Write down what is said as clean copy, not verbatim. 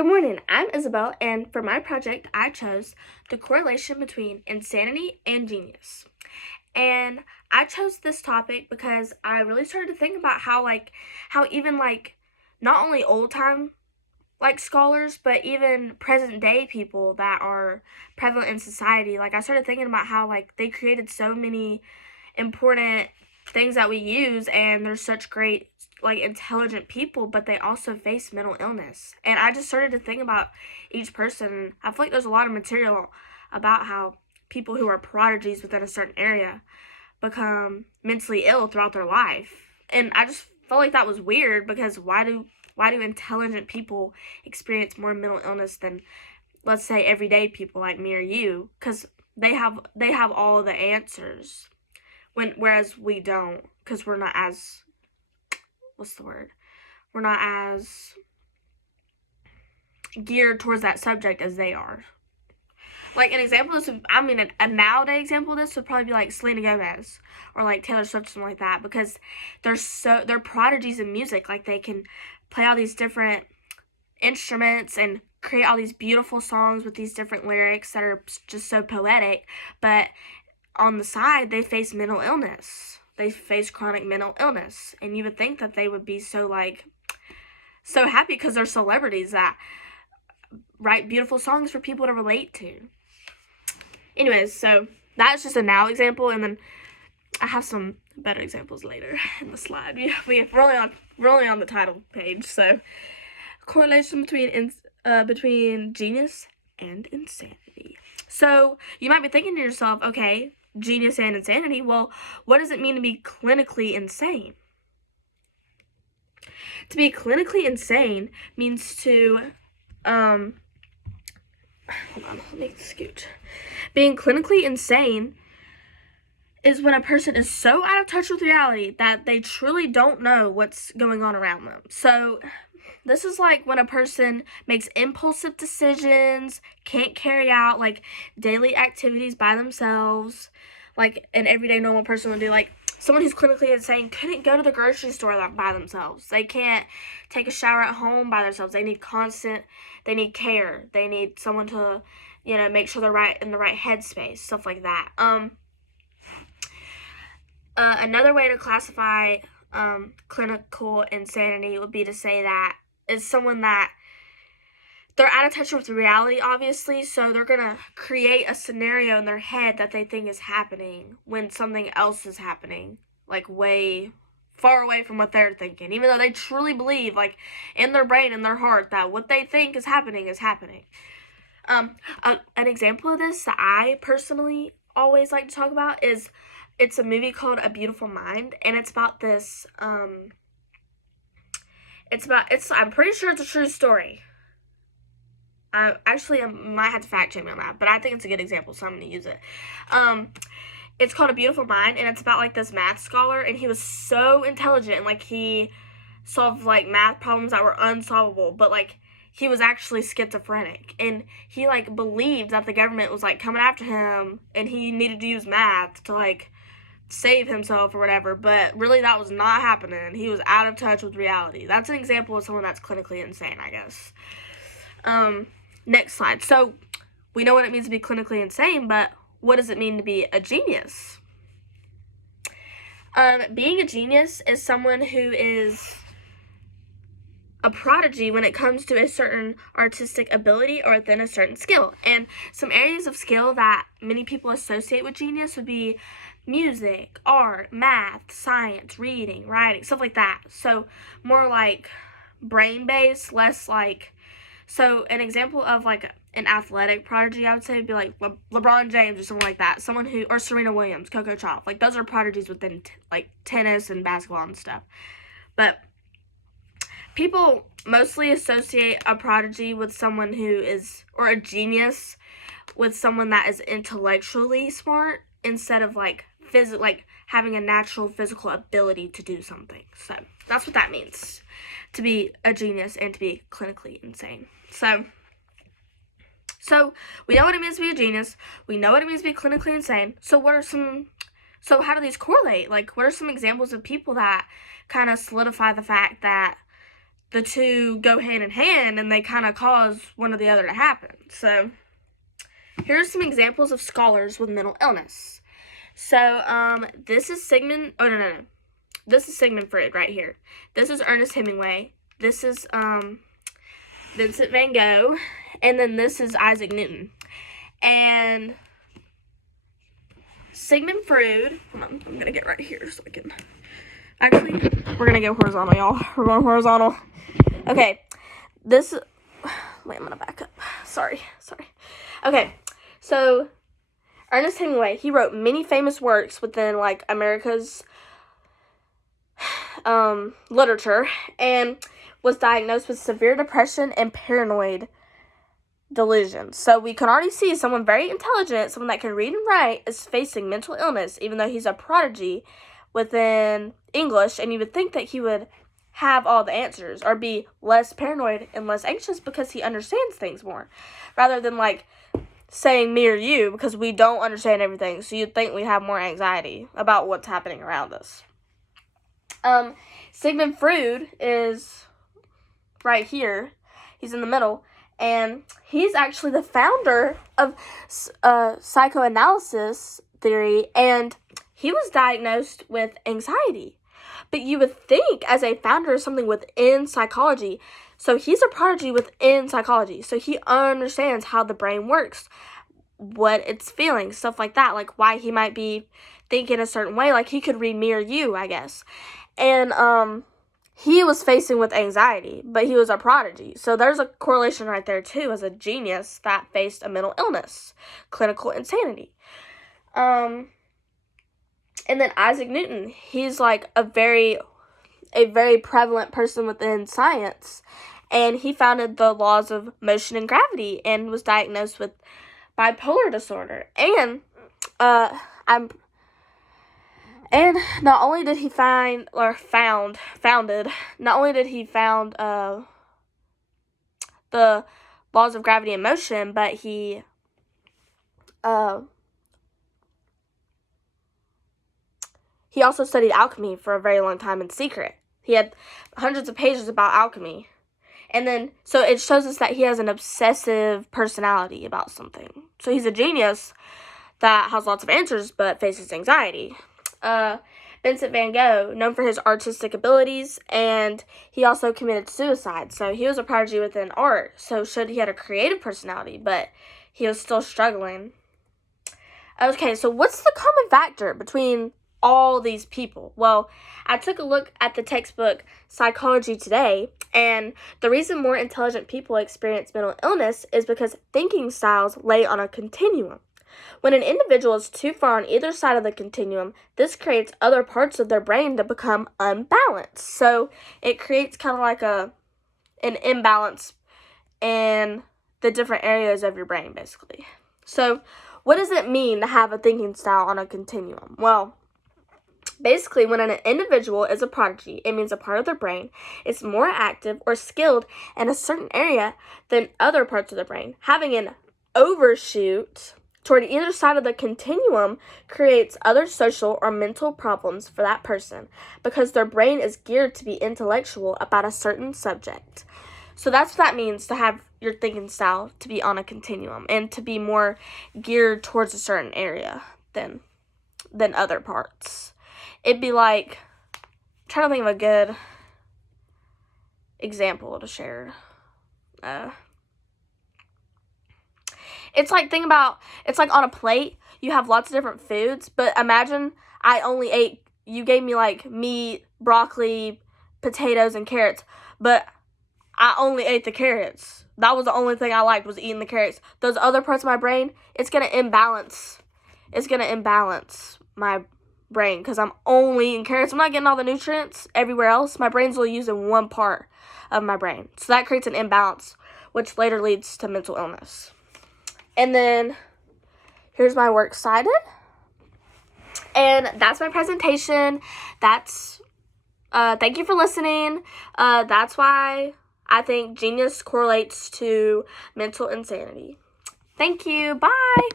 Good morning, I'm Isabel, and for my project, I chose the correlation between insanity and genius. And I chose this topic because I really started to think about how even not only old time scholars, but even present day people that are prevalent in society. Like I started thinking about how they created so many important things that we use, and they're such great intelligent people, but they also face mental illness. And I just started to think about each person. I feel like there's a lot of material about how people who are prodigies within a certain area become mentally ill throughout their life. And I just felt like that was weird, because why do intelligent people experience more mental illness than, let's say, everyday people like me or you? Because they have all the answers, whereas we don't, because we're not as we're not as geared towards that subject as they are. Like an example of this, a nowadays example of this would probably be like Selena Gomez or like Taylor Swift, something like that, because they're prodigies in music. Like they can play all these different instruments and create all these beautiful songs with these different lyrics that are just so poetic, but on the side they face mental illness. They face chronic mental illness, and you would think that they would be so happy because they're celebrities that write beautiful songs for people to relate to. Anyways, so that's just a now example, and then I have some better examples later in the slide. We're only on the title page. So correlation between genius and insanity. So you might be thinking to yourself, okay, genius and insanity, well, what does it mean to be clinically insane? To be clinically insane means to hold on, let me scoot. Being clinically insane is when a person is so out of touch with reality that they truly don't know what's going on around them. So this is like when a person makes impulsive decisions, can't carry out daily activities by themselves, like an everyday normal person would do. Like someone who's clinically insane couldn't go to the grocery store by themselves. They can't take a shower at home by themselves. They need care. They need someone to, make sure they're in the right headspace, stuff like that. Another way to classify clinical insanity would be to say that it's someone that they're out of touch with reality, obviously, so they're going to create a scenario in their head that they think is happening when something else is happening, way far away from what they're thinking, even though they truly believe, in their brain and their heart, that what they think is happening is happening. An example of this that I personally always like to talk about is, it's a movie called A Beautiful Mind, and it's about this, I'm pretty sure it's a true story. I might have to fact check me on that, but I think it's a good example, so I'm going to use it. It's called A Beautiful Mind, and it's about this math scholar, and he was so intelligent, and he solved math problems that were unsolvable, but he was actually schizophrenic, and he believed that the government was coming after him, and he needed to use math to save himself or whatever, but really that was not happening. He was out of touch with reality. That's an example of someone that's clinically insane, I guess. Next slide. So we know what it means to be clinically insane, but what does it mean to be a genius? Being a genius is someone who is a prodigy when it comes to a certain artistic ability or within a certain skill. And some areas of skill that many people associate with genius would be music, art, math, science, reading, writing, stuff like that. So more brain-based, less so an example of an athletic prodigy, I would say, would be LeBron James or something like that. Someone who, or Serena Williams, Coco Chauf. Those are prodigies within tennis and basketball and stuff. But people mostly associate a prodigy with someone who is, or a genius with someone that is intellectually smart, instead of having a natural physical ability to do something. So that's what that means, to be a genius and to be clinically insane. So we know what it means to be a genius. We know what it means to be clinically insane. So how do these correlate? What are some examples of people that kind of solidify the fact that the two go hand in hand and they kind of cause one or the other to happen. So here are some examples of scholars with mental illness. So this is Sigmund, oh no. This is Sigmund Freud right here. This is Ernest Hemingway. This is Vincent van Gogh. And then this is Isaac Newton. And Sigmund Freud, hold on, I'm going to get right here so I can, actually, we're going to go horizontal, y'all. We're going horizontal. Okay, this, wait, I'm going to back up. Sorry. Okay, so Ernest Hemingway, he wrote many famous works within, like, America's literature, and was diagnosed with severe depression and paranoid delusions. So we can already see someone very intelligent, someone that can read and write, is facing mental illness, even though he's a prodigy within English, and you would think that he would have all the answers or be less paranoid and less anxious because he understands things more, rather than like saying me or you, because we don't understand everything, so you'd think we have more anxiety about what's happening around us. Sigmund Freud is right here. He's in the middle, and he's actually the founder of psychoanalysis theory, and he was diagnosed with anxiety. But you would think, as a founder of something within psychology, so he's a prodigy within psychology, so he understands how the brain works, what it's feeling, stuff like that, like why he might be thinking a certain way, like he could read me or you, I guess. And he was facing with anxiety, but he was a prodigy. So there's a correlation right there, too, as a genius that faced a mental illness, clinical insanity. And then Isaac Newton, he's like a very prevalent person within science, and he founded the laws of motion and gravity and was diagnosed with bipolar disorder. And And not only did he found the laws of gravity and motion, but he also studied alchemy for a very long time in secret. He had hundreds of pages about alchemy. And then, so it shows us that he has an obsessive personality about something. So he's a genius that has lots of answers, but faces anxiety. Vincent van Gogh, known for his artistic abilities, and he also committed suicide. So he was a prodigy within art, so showed he had a creative personality, but he was still struggling. Okay, so what's the common factor between all these people? Well, I took a look at the textbook Psychology Today, and the reason more intelligent people experience mental illness is because thinking styles lay on a continuum. When an individual is too far on either side of the continuum, this creates other parts of their brain to become unbalanced. So it creates kind of like an imbalance in the different areas of your brain, basically. So what does it mean to have a thinking style on a continuum? Well, basically, when an individual is a prodigy, it means a part of their brain is more active or skilled in a certain area than other parts of the brain. Having an overshoot toward either side of the continuum creates other social or mental problems for that person because their brain is geared to be intellectual about a certain subject. So that's what that means, to have your thinking style to be on a continuum and to be more geared towards a certain area than other parts. It'd be like, I'm trying to think of a good example to share. It's like, it's like on a plate, you have lots of different foods, but imagine you gave me like meat, broccoli, potatoes, and carrots, but I only ate the carrots. That was the only thing I liked, was eating the carrots. Those other parts of my brain, it's going to imbalance my brain because I'm only eating carrots. I'm not getting all the nutrients everywhere else. My brain's only using one part of my brain. So that creates an imbalance, which later leads to mental illness. And then here's my works cited. And that's my presentation. Thank you for listening. That's why I think genius correlates to mental insanity. Thank you. Bye.